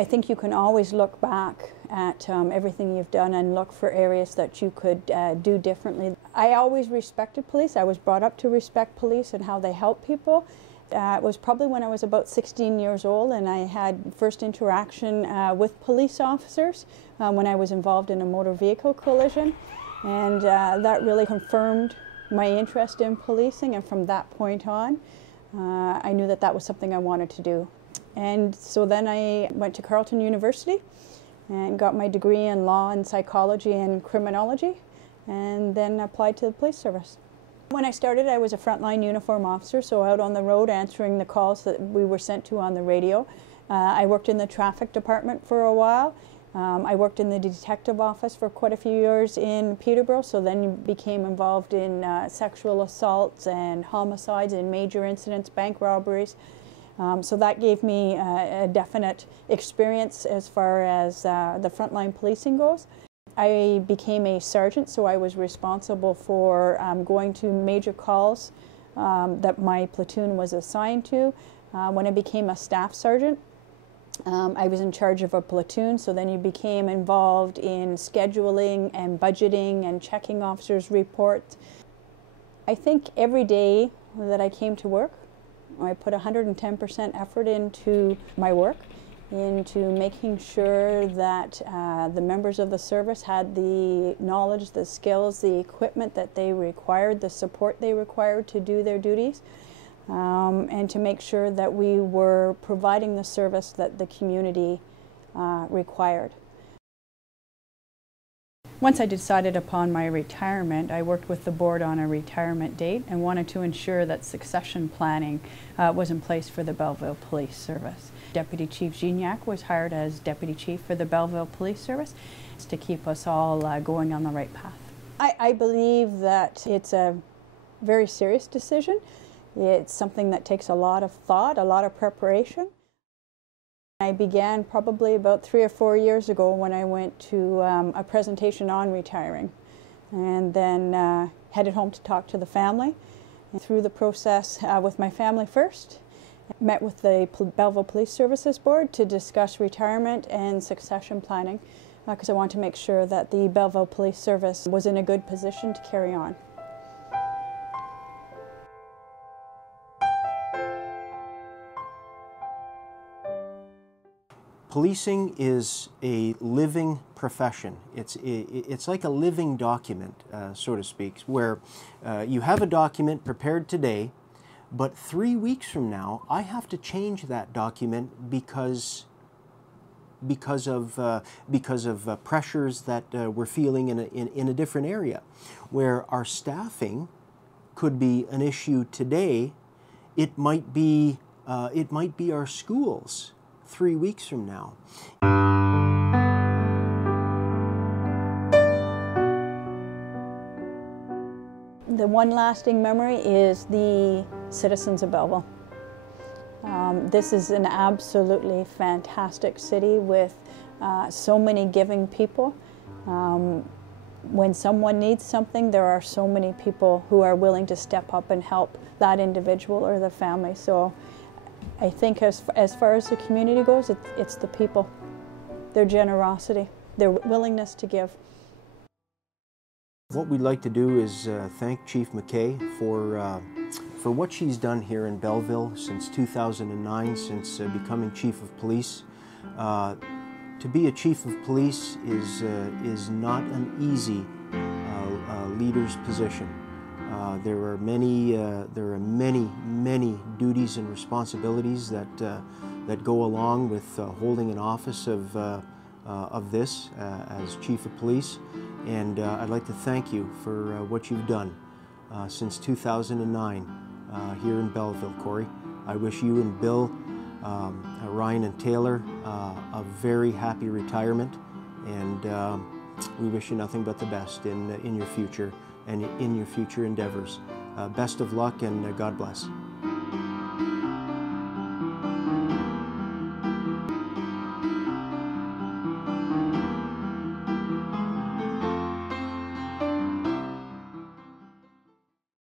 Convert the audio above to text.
I think you can always look back at everything you've done and look for areas that you could do differently. I always respected police. I was brought up to respect police and how they help people. It was probably when I was about 16 years old and I had first interaction with police officers when I was involved in a motor vehicle collision, and that really confirmed my interest in policing, and from that point on I knew that that was something I wanted to do. And so then I went to Carleton University and got my degree in law and psychology and criminology, and then applied to the police service. When I started, I was a frontline uniform officer, so out on the road answering the calls that we were sent to on the radio. I worked in the traffic department for a while. I worked in the detective office for quite a few years in Peterborough, so then became involved in sexual assaults and homicides and major incidents, bank robberies. So that gave me a definite experience as far as the frontline policing goes. I became a sergeant, so I was responsible for going to major calls that my platoon was assigned to. When I became a staff sergeant, I was in charge of a platoon, so then you became involved in scheduling and budgeting and checking officers' reports. I think every day that I came to work, I put 110% effort into my work, into making sure that the members of the service had the knowledge, the skills, the equipment that they required, the support they required to do their duties, and to make sure that we were providing the service that the community required. Once I decided upon my retirement, I worked with the board on a retirement date and wanted to ensure that succession planning was in place for the Belleville Police Service. Deputy Chief Gignac was hired as Deputy Chief for the Belleville Police Service to keep us all going on the right path. I believe that it's a very serious decision. It's something that takes a lot of thought, a lot of preparation. I began probably about 3 or 4 years ago when I went to a presentation on retiring, and then headed home to talk to the family. And through the process with my family first, met with the Belleville Police Services Board to discuss retirement and succession planning, because I wanted to make sure that the Belleville Police Service was in a good position to carry on. Policing is a living profession. It's like a living document, so to speak, where you have a document prepared today, but 3 weeks from now, I have to change that document because of pressures that we're feeling in a different area. Where our staffing could be an issue today, it might be our schools 3 weeks from now. The one lasting memory is the citizens of Belleville. This is an absolutely fantastic city with so many giving people. When someone needs something, there are so many people who are willing to step up and help that individual or the family. So I think as far as the community goes, it's the people, their generosity, their willingness to give. What we'd like to do is thank Chief Mackay for what she's done here in Belleville since 2009, since becoming Chief of Police. To be a Chief of Police is not an easy leader's position. There are many duties and responsibilities that go along with holding an office of this as Chief of Police, and I'd like to thank you for what you've done since 2009 here in Belleville, Cory. I wish you and Bill, Ryan and Taylor a very happy retirement, and we wish you nothing but the best in your future and in your future endeavors. Best of luck, and God bless.